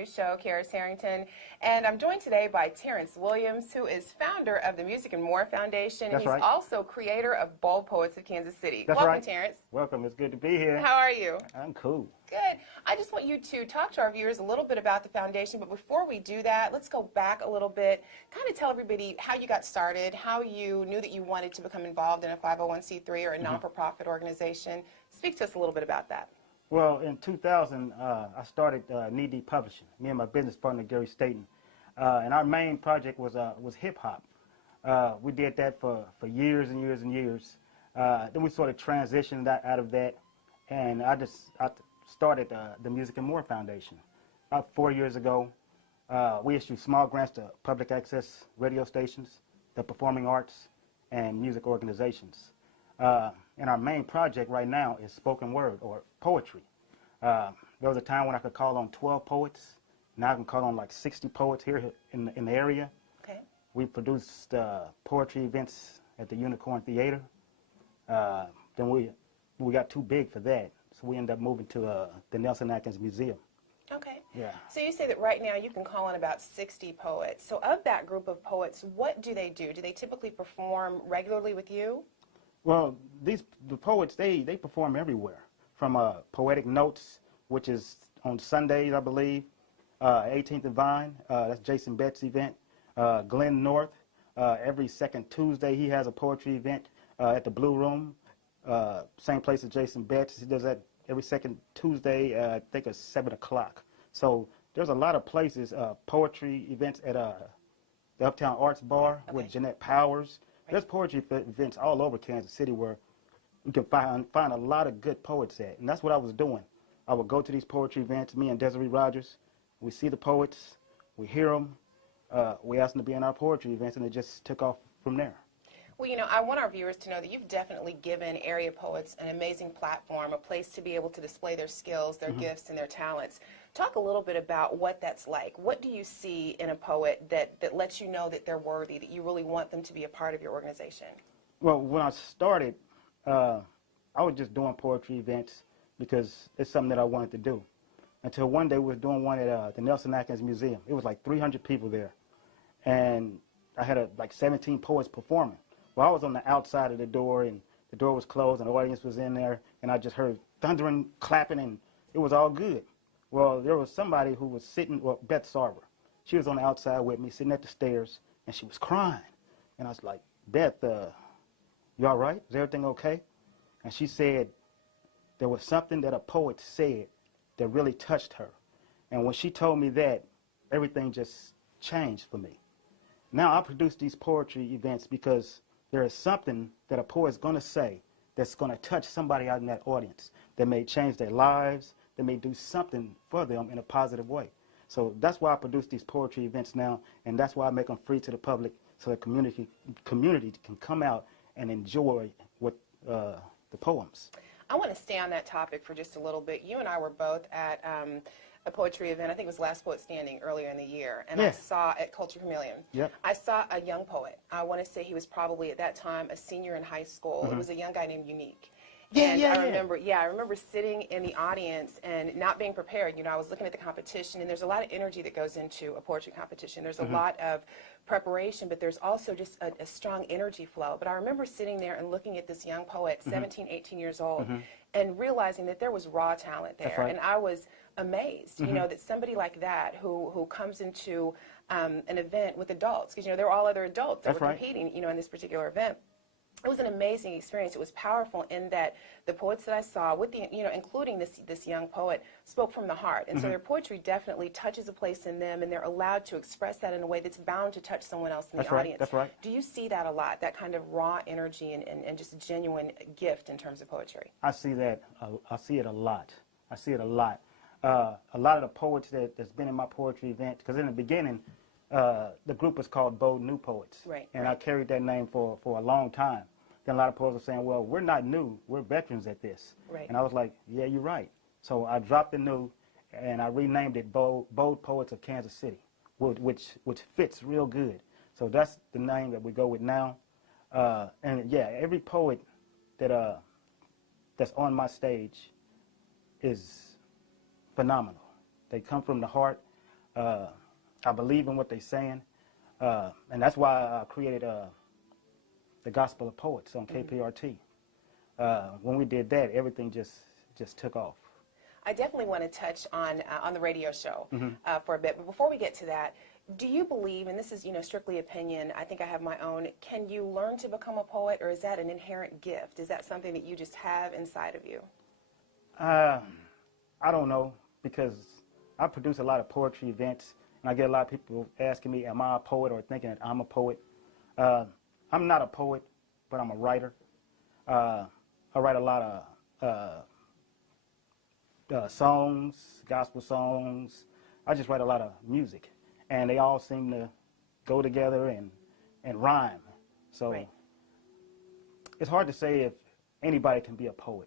new show, KARIS Harrington, and I'm joined today by Terance Williams, who is founder of the Music and More Foundation. That's He's right. also creator of Bold Poets of Kansas City. That's Welcome, right. Terance. Welcome. It's good to be here. How are you? I'm cool. Good. I just want you to talk to our viewers a little bit about the foundation, but before we do that, let's go back a little bit, kind of tell everybody how you got started, how you knew that you wanted to become involved in a 501c3 or a non-for-profit organization. Speak to us a little bit about that. Well, in 2000, I started Knee Deep Publishing, me and my business partner, Gary Staten. And our main project was hip-hop. We did that for years and years and years. Then we sort of transitioned out of that, and I started the Music and More Foundation. About 4 years ago, we issued small grants to public access radio stations, the performing arts, and music organizations. And our main project right now is spoken word or poetry. There was a time when I could call on 12 poets. Now I can call on like 60 poets here in the area. Okay. We produced poetry events at the Unicorn Theater. Then we got too big for that, so we ended up moving to the Nelson Atkins Museum. Okay. Yeah. So you say that right now you can call on about 60 poets. So of that group of poets, what do they do? Do they typically perform regularly with you? Well, the poets, they perform everywhere, from Poetic Notes, which is on Sundays, I believe, 18th and Vine, that's Jason Bett's event. Glenn North, every second Tuesday, he has a poetry event at the Blue Room, same place as Jason Betts. He does that every second Tuesday, I think it's 7 o'clock. So there's a lot of places, poetry events at the Uptown Arts Bar with Jeanette Powers. There's poetry events all over Kansas City where you can find a lot of good poets at, and that's what I was doing. I would go to these poetry events, me and Desiree Rogers. We see the poets, we hear them, we ask them to be in our poetry events, and it just took off from there. Well, you know, I want our viewers to know that you've definitely given area poets an amazing platform, a place to be able to display their skills, their gifts, and their talents. Talk a little bit about what that's like. What do you see in a poet that lets you know that they're worthy, that you really want them to be a part of your organization? Well, when I started, I was just doing poetry events because it's something that I wanted to do. Until one day we was doing one at the Nelson Atkins Museum. It was like 300 people there, and I had like 17 poets performing. Well, I was on the outside of the door, and the door was closed, and the audience was in there, and I just heard thundering, clapping, and it was all good. Well, there was somebody who was sitting, well, Beth Sarver. She was on the outside with me, sitting at the stairs, and she was crying. And I was like, Beth, you all right? Is everything okay? And she said there was something that a poet said that really touched her. And when she told me that, everything just changed for me. Now I produce these poetry events because there is something that a poet's going to say that's going to touch somebody out in that audience that may change their lives, that may do something for them in a positive way. So that's why I produce these poetry events now, and that's why I make them free to the public so the community can come out and enjoy the poems. I want to stay on that topic for just a little bit. You and I were both at a poetry event, I think it was Last Poet Standing earlier in the year, and I saw at Culture Chameleon, I saw a young poet. I want to say he was probably at that time a senior in high school. It was a young guy named Unique. I remember sitting in the audience and not being prepared. You know, I was looking at the competition, and there's a lot of energy that goes into a poetry competition. There's a lot of preparation, but there's also just a strong energy flow. But I remember sitting there and looking at this young poet, 17, 18 years old, and realizing that there was raw talent there. And I was amazed, you know, that somebody like that who comes into an event with adults, because, you know, there were all other adults that were competing, you know, in this particular event. It was an amazing experience. It was powerful in that the poets that I saw, with the, you know, including this young poet, spoke from the heart. And so their poetry definitely touches a place in them, and they're allowed to express that in a way that's bound to touch someone else in the audience. That's right. Do you see that a lot, that kind of raw energy and just genuine gift in terms of poetry? I see that. I see it a lot. I see it a lot. A lot of the poets that's been in my poetry event, because in the beginning, the group was called Bold New Poets. And I carried that name for a long time. Then a lot of poets were saying, well, we're not new, we're veterans at this. And I was like, yeah, you're right. So I dropped the new, and I renamed it Bold Poets of Kansas City, which fits real good. So that's the name that we go with now. And yeah, every poet that's on my stage is phenomenal. They come from the heart. I believe in what they're saying, and that's why I created the Gospel of Poets on KPRT. When we did that, everything just took off. I definitely want to touch on the radio show for a bit, but before we get to that, do you believe, and this is strictly opinion, I think I have my own, can you learn to become a poet, or is that an inherent gift? Is that something that you just have inside of you? I don't know, because I produce a lot of poetry events, and I get a lot of people asking me, am I a poet, or thinking that I'm a poet. I'm not a poet, but I'm a writer. I write a lot of songs, gospel songs. I just write a lot of music, and they all seem to go together and rhyme. So it's hard to say if anybody can be a poet,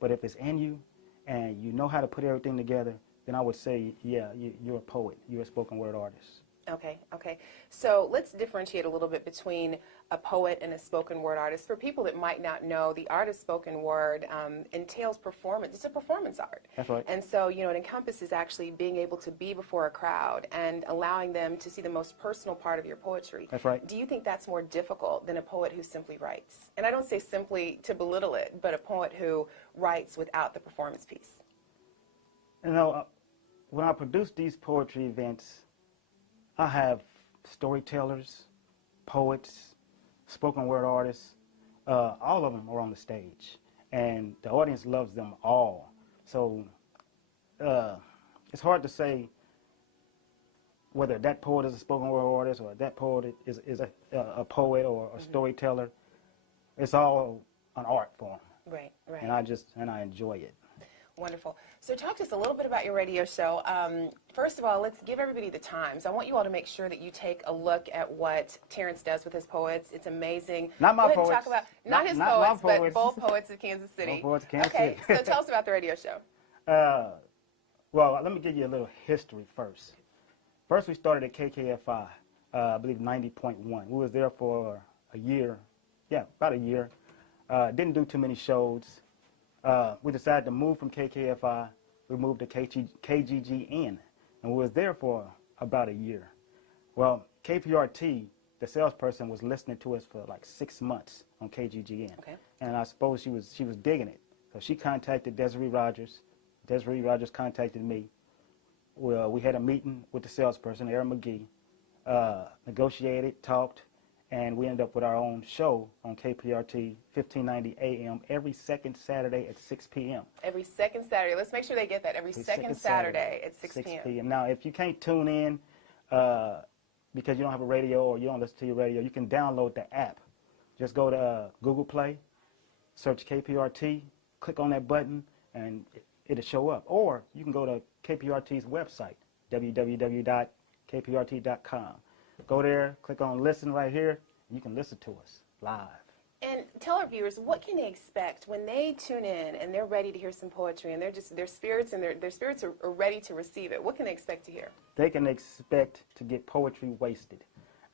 but if it's in you and you know how to put everything together, then I would say, yeah, you're a poet. You're a spoken word artist. Okay, okay. So let's differentiate a little bit between a poet and a spoken word artist. For people that might not know, the art of spoken word entails performance. It's a performance art. That's right. And so, it encompasses actually being able to be before a crowd and allowing them to see the most personal part of your poetry. That's right. Do you think that's more difficult than a poet who simply writes? And I don't say simply to belittle it, but a poet who writes without the performance piece. When I produce these poetry events, I have storytellers, poets, spoken word artists, all of them are on the stage, and the audience loves them all. So it's hard to say whether that poet is a spoken word artist or that poet is a poet or a storyteller. It's all an art form. Right, right. And I enjoy it. Wonderful. So talk to us a little bit about your radio show. First of all, let's give everybody the times. I want you all to make sure that you take a look at what Terance does with his poets. It's amazing. Not my poets. Talk about, not his poets, but both poets of Kansas City. Both poets of Kansas City. City. So tell us about the radio show. Well, let me give you a little history first. First, we started at KKFI, I believe 90.1. We was there for a year. Yeah, about a year. Didn't do too many shows. We decided to move from KKFI. We moved to KGGN, and we was there for about a year. Well, KPRT, the salesperson, was listening to us for like 6 months on KGGN, and I suppose she was digging it. So she contacted Desiree Rogers. Desiree Rogers contacted me. Well, we had a meeting with the salesperson, Aaron McGee, negotiated, talked, and we ended up with our own show on KPRT, 1590 AM, every second Saturday at 6 p.m. Every second Saturday. Let's make sure they get that. Every second Saturday at 6 p.m. Now, if you can't tune in because you don't have a radio or you don't listen to your radio, you can download the app. Just go to Google Play, search KPRT, click on that button, and it'll show up. Or you can go to KPRT's website, www.kprt.com. Go there, click on listen right here, and you can listen to us live. And tell our viewers, what can they expect when they tune in and they're ready to hear some poetry and their spirits are ready to receive it? What can they expect to hear? They can expect to get poetry wasted.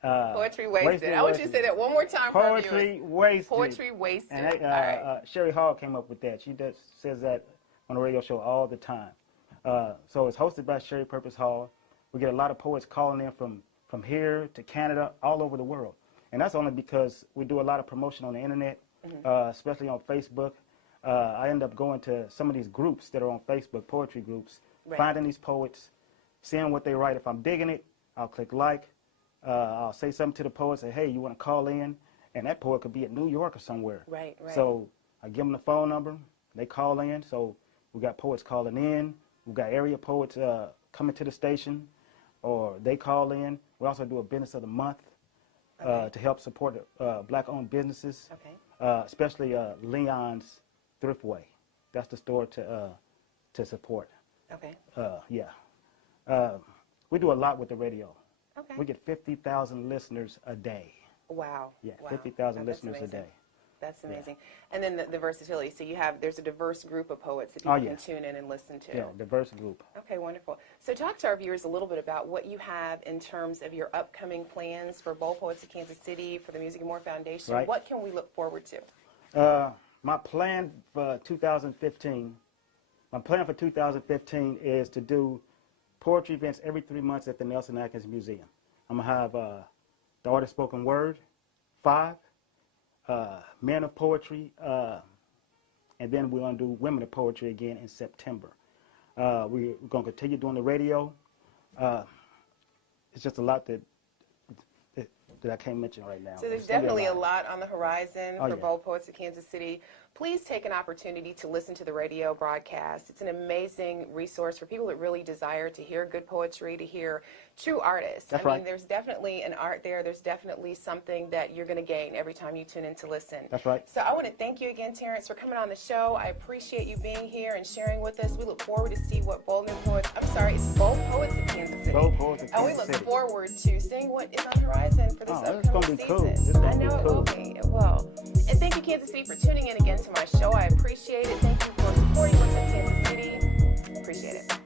Poetry wasted. I want you to say that one more time for our viewers. Poetry wasted. Poetry wasted. And all right. Sherry Hall came up with that. She says that on the radio show all the time. So it's hosted by Sherry Purpose Hall. We get a lot of poets calling in from here to Canada, all over the world. And that's only because we do a lot of promotion on the internet, especially on Facebook. I end up going to some of these groups that are on Facebook, poetry groups, finding these poets, seeing what they write. If I'm digging it, I'll click like. I'll say something to the poet, say, hey, you want to call in? And that poet could be in New York or somewhere. Right, right. So I give them the phone number. They call in. So we got poets calling in. We got area poets coming to the station, or they call in. We also do a business of the month to help support black-owned businesses, especially Leon's Thriftway. That's the store to support. We do a lot with the radio. We get 50,000 listeners a day. Wow. Yeah, wow. 50,000 listeners a day. That's amazing. And then the versatility. So there's a diverse group of poets that people can tune in and listen to. Yeah, diverse group. Okay, wonderful. So talk to our viewers a little bit about what you have in terms of your upcoming plans for Bold Poets of Kansas City, for the Music and More Foundation. Right. What can we look forward to? My plan for 2015 is to do poetry events every 3 months at the Nelson Atkins Museum. I'm going to have the Art of Spoken Word, 5, Men of Poetry, and then we're going to do Women of Poetry again in September. We're going to continue doing the radio. It's just a lot that I can't mention right now. So there's definitely a lot on the horizon for Bold Poets of Kansas City. Please take an opportunity to listen to the radio broadcast. It's an amazing resource for people that really desire to hear good poetry, to hear true artists. That's I mean, right. there's definitely an art there. There's definitely something that you're going to gain every time you tune in to listen. That's right. So I want to thank you again, Terance, for coming on the show. I appreciate you being here and sharing with us. We look forward to see what Bold Poets of Kansas City. Bold Poets of Kansas City. And we look forward to seeing what is on the horizon for this upcoming it's gonna be season. cool. It's gonna I know be it cool. will be. It will. And thank you, Kansas City, for tuning in again to my show. I appreciate it. Thank you for supporting What's Up Kansas City. Appreciate it.